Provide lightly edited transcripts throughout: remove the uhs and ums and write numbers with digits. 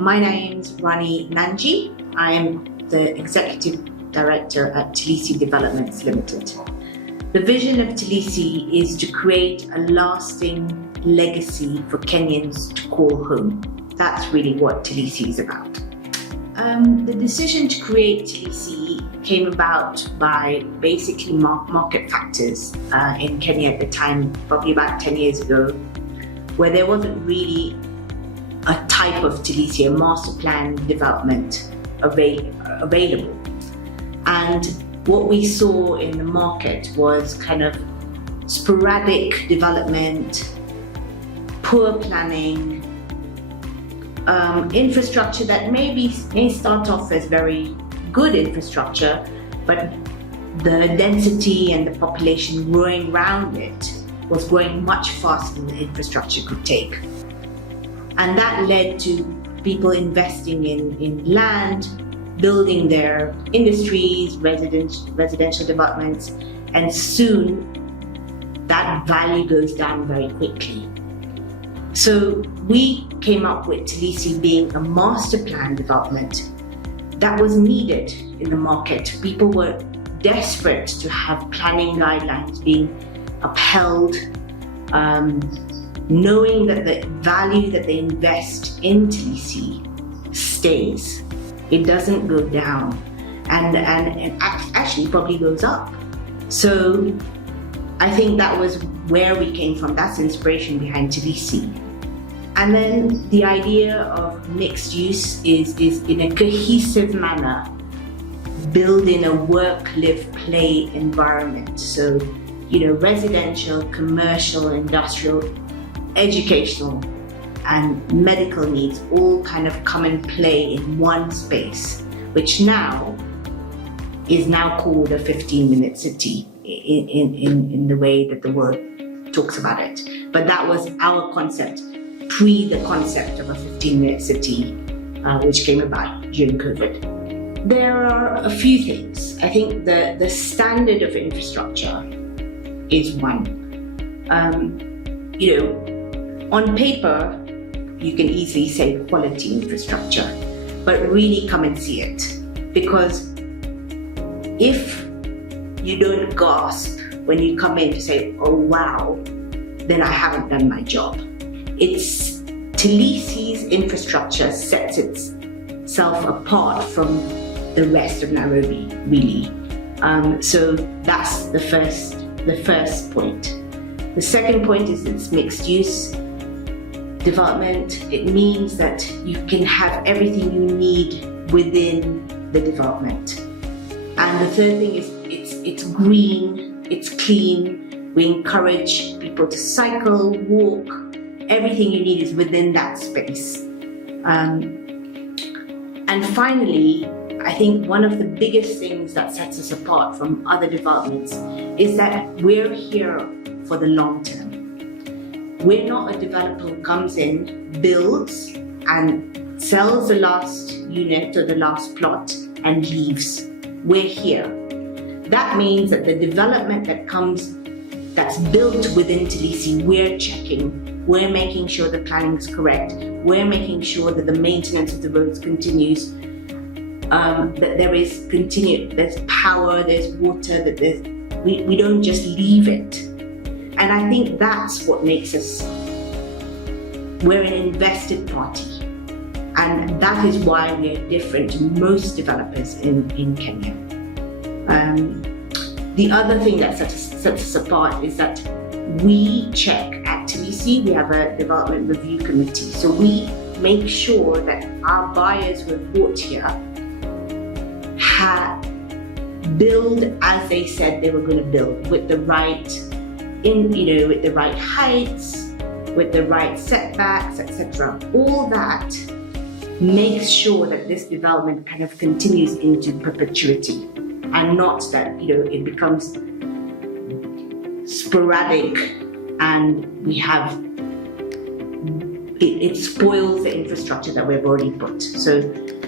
My name's Ranee Nanji. I am the Executive Director at Tilisi Developments Limited. The vision of Tilisi is to create a lasting legacy for Kenyans to call home. That's really what Tilisi is about. The decision to create Tilisi came about by basically market factors in Kenya at the time, probably about 10 years ago, where there wasn't really a type of Tilisi, a master plan development available. And what we saw in the market was kind of sporadic development, poor planning, infrastructure that may start off as very good infrastructure, but the density and the population growing around it was growing much faster than the infrastructure could take. And that led to people investing in land, building their industries, residential developments, and soon that value goes down very quickly. So we came up with Tilisi being a master plan development that was needed in the market. People were desperate to have planning guidelines being upheld, knowing that the value that they invest in Tilisi stays. It doesn't go down, and actually probably goes up. So I think that was where we came from. That's the inspiration behind Tilisi. And then the idea of mixed use is in a cohesive manner, building a work, live, play environment. So, residential, commercial, industrial, educational, and medical needs all kind of come and play in one space, which now is called a 15-minute city in the way that the world talks about it. But that was our concept, pre the concept of a 15-minute city, which came about during COVID. There are a few things. I think the standard of infrastructure is one. On paper, you can easily say quality infrastructure, but really come and see it. Because if you don't gasp when you come in to say, oh wow, then I haven't done my job. It's Tilisi's infrastructure sets itself apart from the rest of Nairobi, really. So that's the first point. The second point is it's mixed use development. It means that you can have everything you need within the development. And the third thing is it's green, it's clean. We encourage people to cycle, walk. Everything you need is within that space. And finally, I think one of the biggest things that sets us apart from other developments is that we're here for the long term. We're not a developer who comes in, builds, and sells the last unit or the last plot and leaves. We're here. That means that the development that's built within Tilisi, we're checking. We're making sure the planning is correct. We're making sure that the maintenance of the roads continues, that there's power, there's water, that we don't just leave it. And I think that's what makes us, we're an invested party. And that is why we're different to most developers in Kenya. The other thing that sets us apart is that we check at Tilisi, we have a development review committee. So we make sure that our buyers who have bought here build as they said they were going to build, with the right with the right heights, with the right setbacks, etc. All that makes sure that this development kind of continues into perpetuity, and not that it becomes sporadic and it spoils the infrastructure that we've already put. So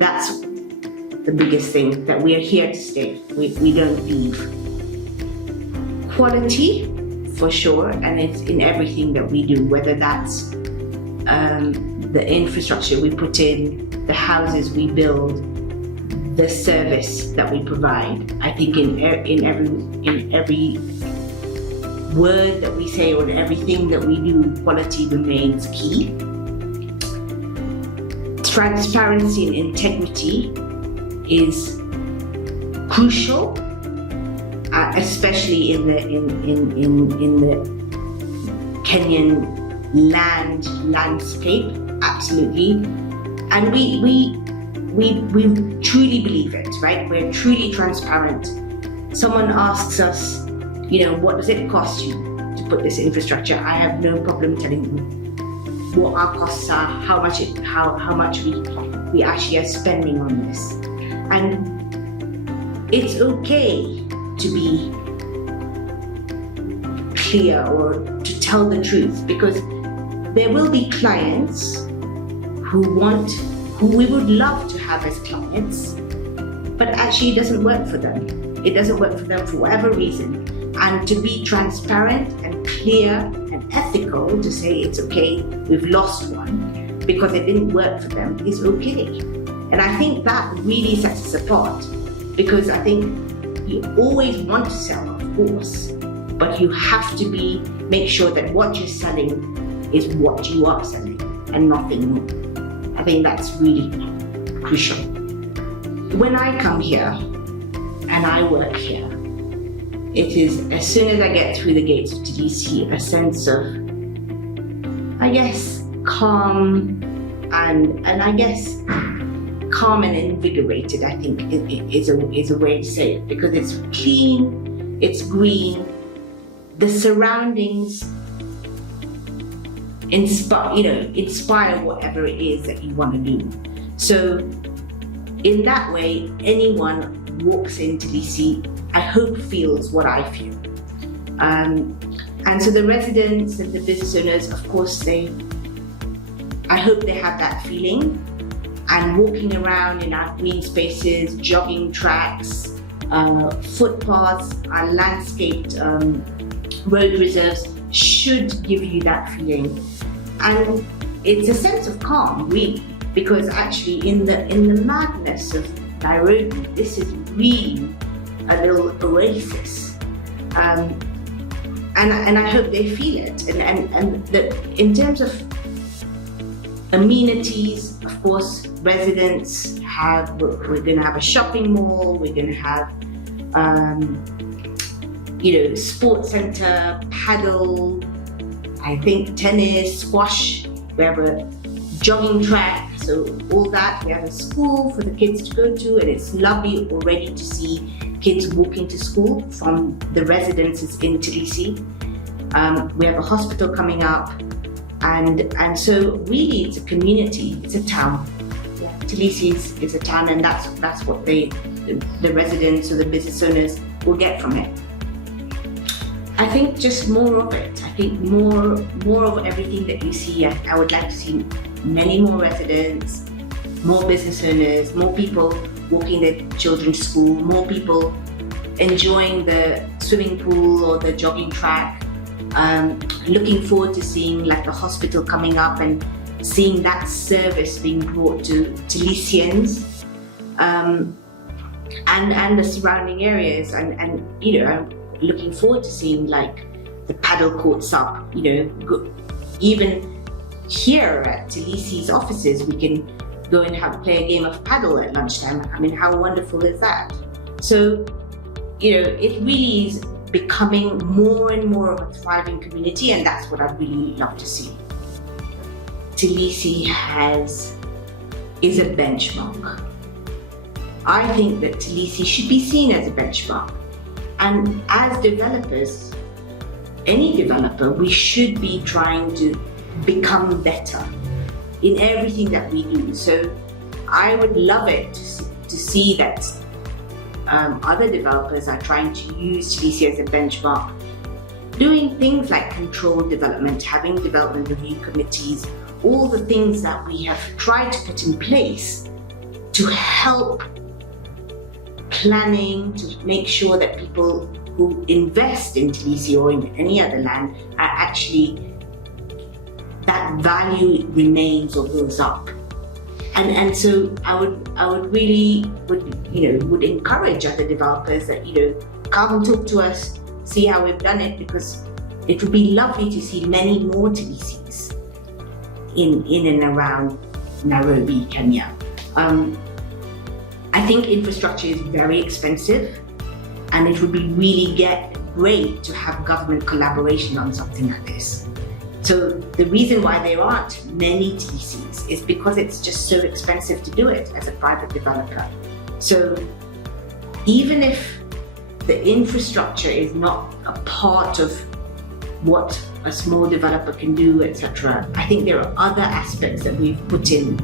that's the biggest thing, that we are here to stay. We don't leave. Quality, for sure, and it's in everything that we do, whether that's the infrastructure we put in, the houses we build, the service that we provide. I think in every word that we say or in everything that we do, quality remains key. Transparency and integrity is crucial, especially in the Kenyan landscape. Absolutely, and we truly believe it, right? We're truly transparent. Someone asks us, what does it cost you to put this infrastructure? I have no problem telling you what our costs are, how much we actually are spending on this. And it's okay to be clear or to tell the truth, because there will be clients who we would love to have as clients, but actually it doesn't work for them. It doesn't work for them for whatever reason. And to be transparent and clear and ethical to say it's okay, we've lost one because it didn't work for them is okay. And I think that really sets us apart, because I think you always want to sell, of course, but you have to make sure that what you're selling is what you are selling and nothing more. I think that's really crucial. When I come here and I work here, it is, as soon as I get through the gates of Tilisi, a sense of, I guess, calm and I guess calm and invigorated, I think is a way to say it, because it's clean, it's green, the surroundings inspire whatever it is that you want to do. So in that way, anyone walks into Tilisi, I hope feels what I feel. And so the residents and the business owners, of course, I hope they have that feeling. And walking around in our green spaces, jogging tracks, footpaths, our landscaped road reserves should give you that feeling. And it's a sense of calm, really, because actually in the madness of Nairobi, this is really a little oasis. And I hope they feel it. And in terms of amenities, of course, residents we're going to have a shopping mall, we're going to have sports center, paddle, I think tennis, squash, we have a jogging track, so all that. We have a school for the kids to go to, and it's lovely already to see kids walking to school from the residences in Tilisi. We have a hospital coming up, and so really it's a community, it's a town. Tilisi is a town, and that's what the residents or the business owners will get from it. I think just more of it. I think more of everything that you see. I would like to see many more residents, more business owners, more people walking their children to school, more people enjoying the swimming pool or the jogging track. Looking forward to seeing like the hospital coming up and seeing that service being brought to Tilisians, and the surrounding areas, and looking forward to seeing like the paddle courts up, even here at Tilisi's offices, we can go and play a game of paddle at lunchtime. I mean, how wonderful is that? So, it really is becoming more and more of a thriving community, and that's what I'd really love to see. Tilisi is a benchmark. I think that Tilisi should be seen as a benchmark. And as developers, any developer, we should be trying to become better in everything that we do. So I would love it to see that other developers are trying to use Tilisi as a benchmark, doing things like controlled development, having development review committees, all the things that we have tried to put in place to help planning, to make sure that people who invest in Tilisi or in any other land are actually that value remains or goes up. And so I would really would encourage other developers that, come talk to us, see how we've done it, because it would be lovely to see many more Tilisis in and around Nairobi, Kenya. I think infrastructure is very expensive, and it would be really great to have government collaboration on something like this. So the reason why there aren't many Tilisis is because it's just so expensive to do it as a private developer. So even if the infrastructure is not a part of what a small developer can do, etc., I think there are other aspects that we've put in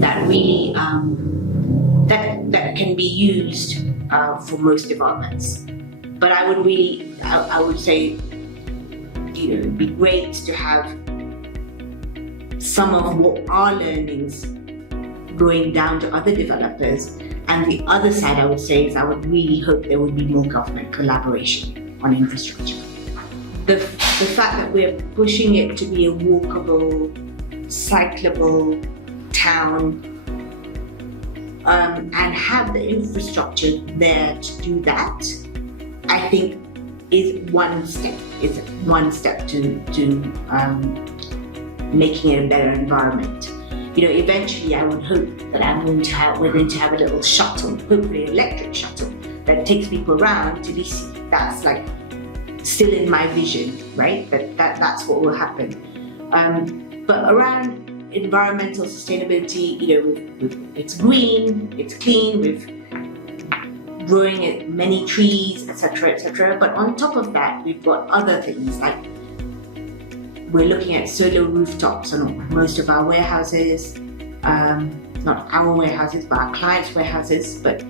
that really that can be used for most developments. But I would say, it'd be great to have some of what our learnings going down to other developers. And the other side, I would say, is I would really hope there would be more government collaboration on infrastructure. The fact that we're pushing it to be a walkable, cyclable town, and have the infrastructure there to do that, I think is one step to making it a better environment. Eventually I would hope that we're going to have a little shuttle, hopefully an electric shuttle, that takes people around to Tilisi. That's like still in my vision, right? That's what will happen. But around environmental sustainability, it's green, it's clean, we've growing many trees, etc. But on top of that, we've got other things like we're looking at solar rooftops on most of our warehouses, not our warehouses, but our clients' warehouses. But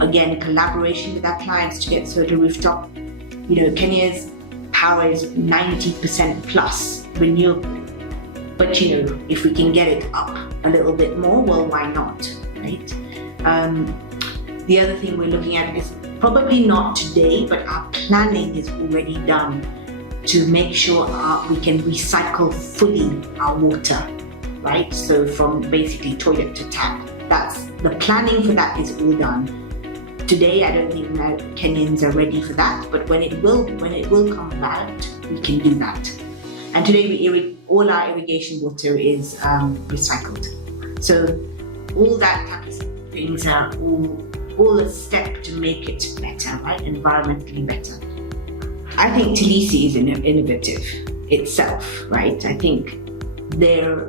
again, collaboration with our clients to get solar rooftop. Kenya's power is 90% plus renewable. But if we can get it up a little bit more, well, why not, right? The other thing we're looking at is probably not today, but our planning is already done to make sure we can recycle fully our water, right? So from basically toilet to tap. That's the planning for that is all done. Today, I don't think that Kenyans are ready for that, but when it will come about, we can do that. And today, all our irrigation water is recycled. So all that type of things are all a step to make it better, right? Environmentally better. I think Tilisi is innovative itself, right? I think there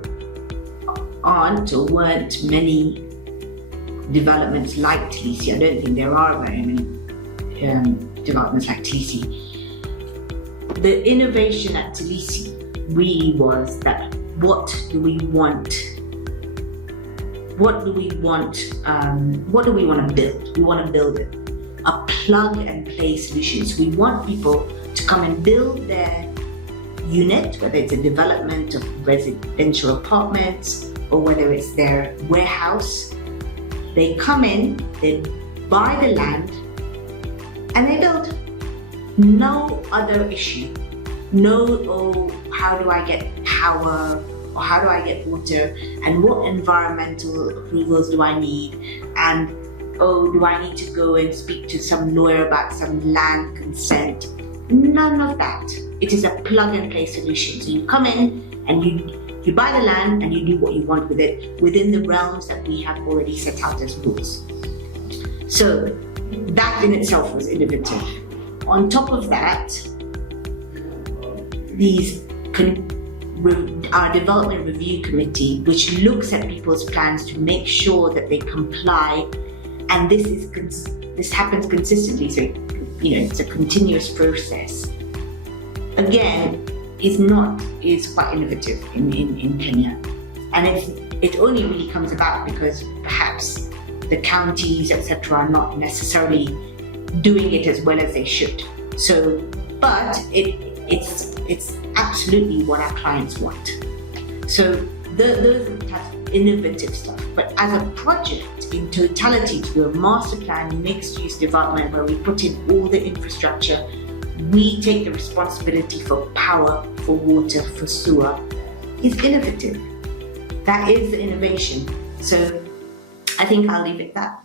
aren't or weren't many developments like Tilisi. I don't think there are very many developments like Tilisi. The innovation at Tilisi really was that what do we want to build? We want to build a plug and play solution. So we want people to come and build their unit, whether it's a development of residential apartments or whether it's their warehouse. They come in, they buy the land, and they build. No other issue. No, how do I get power? Or how do I get water? And what environmental approvals do I need? And do I need to go and speak to some lawyer about some land consent? None of that. It is a plug and play solution. So you come in and you buy the land and you do what you want with it within the realms that we have already set out as rules. So that in itself was innovative. On top of that, our development review committee, which looks at people's plans to make sure that they comply, and this happens consistently, so it's a continuous process. Again, is quite innovative in Kenya, and it only really comes about because perhaps the counties, etc., are not necessarily doing it as well as they should. So, but it's absolutely what our clients want. So those are the types of innovative stuff. But as a project in totality to do a master plan mixed use development where we put in all the infrastructure, we take the responsibility for power, for water, for sewer, is innovative. That is the innovation. So I think I'll leave it at that.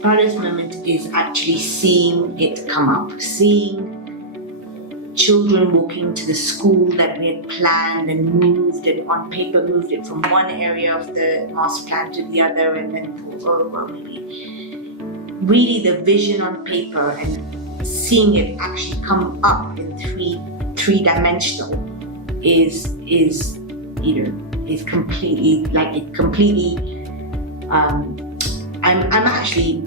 Proudest moment is actually seeing it come up, seeing children walking to the school that we had planned and moved and on paper moved it from one area of the master plan to the other, and then thought, oh, well, maybe really the vision on paper and seeing it actually come up in three-dimensional is completely, like, it completely, I'm actually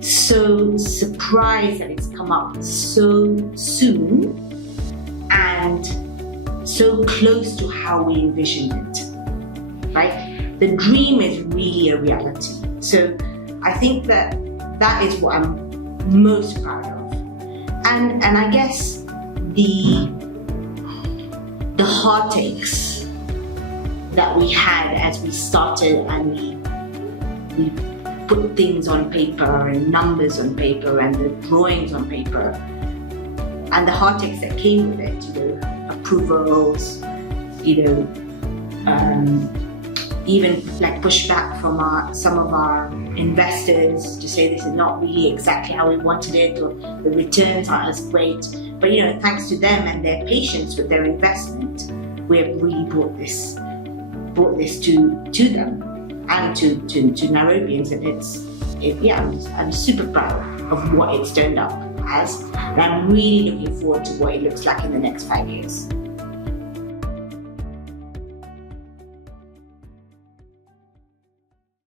so surprised that it's come up so soon and so close to how we envisioned it, right? The dream is really a reality. So I think that is what I'm most proud of. And I guess the heartaches that we had as we started and we put things on paper and numbers on paper and the drawings on paper, and the heartaches that came with it, approvals, even like pushback from some of our investors to say this is not really exactly how we wanted it, or the returns aren't as great. But thanks to them and their patience with their investment, we have really brought this to them and to Nairobians, and I'm super proud of what it's turned up as, and I'm really looking forward to what it looks like in the next 5 years.